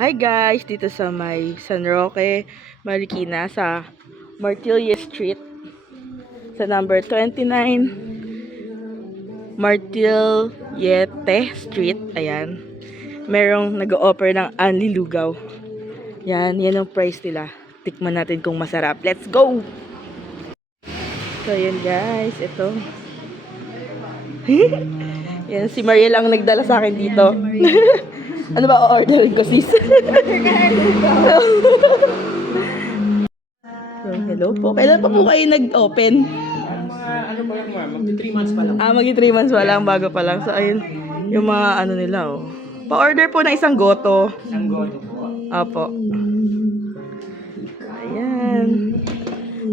Hi guys, dito sa may San Roque, Marikina sa Martilla Street sa number 29 Martillete Street. Ayan. Merong nag-o-offer ng Anli Lugaw. Yan ang price nila. Tikman natin kung masarap. Let's go! So yun guys, ito. Yan, si Mariel ang nagdala sa akin dito. Ano ba o-orderin ko, sis? So, hello po. Kailan pa po kayo nag-open? Ano pa lang, ma'am? Magti 3 months pa lang. Magti 3 months pa lang, bago pa lang. So, ayun, yung mga ano nila, oh. Pa-order po ng isang goto. Isang goto po. Opo. Ayan.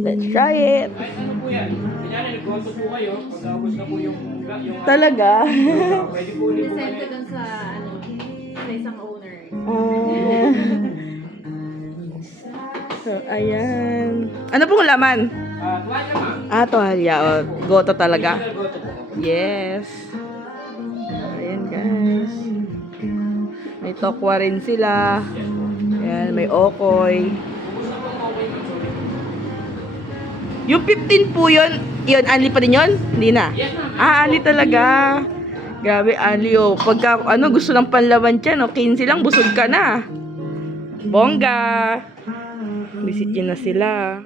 Let's try it. Ay, ano po yan? Kailangan nag-goto po kayo. Pag naubos na po yung Talaga? pwede po ulit po Send kayo. ko dun sa isang owner. So, ayan. Ano pong laman? Tuwalya, ma'am. Tuwalya. Oh, goto talaga. Single goto po. Yes. Ayan, guys. May tokwa rin sila. Ayan, may okoy. Yung 15 po yun, anli pa rin yun? Hindi na. Yes, ma'am. Anli talaga. Grabe, anli oh. Pagka, gusto ng panlaban dyan, 15 lang, busog ka na. Bongga. Visit nyo na sila.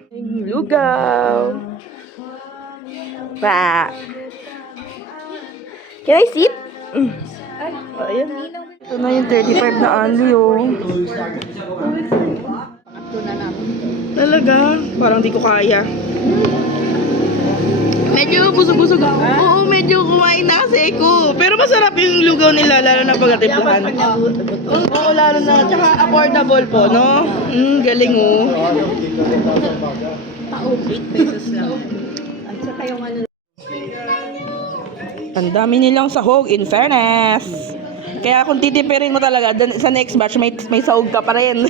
Lugaw. Pa. Can I sit? Oh, ayan. Ito na yung 35 na anli oh. Talaga? Parang di ko kaya. Medyo busog-busog ako. Oo, medyo kumain na kasi ko. Pero masarap yung lugaw nila, lalo na pagkatiplahan. Oo, lalo na. Tsaka affordable po, no? Galing oh. pesos lang. At saka yung ano. Ang dami nilang sahog, in fairness. Kaya kung titipirin mo talaga, sa next batch, may sahog ka pa rin.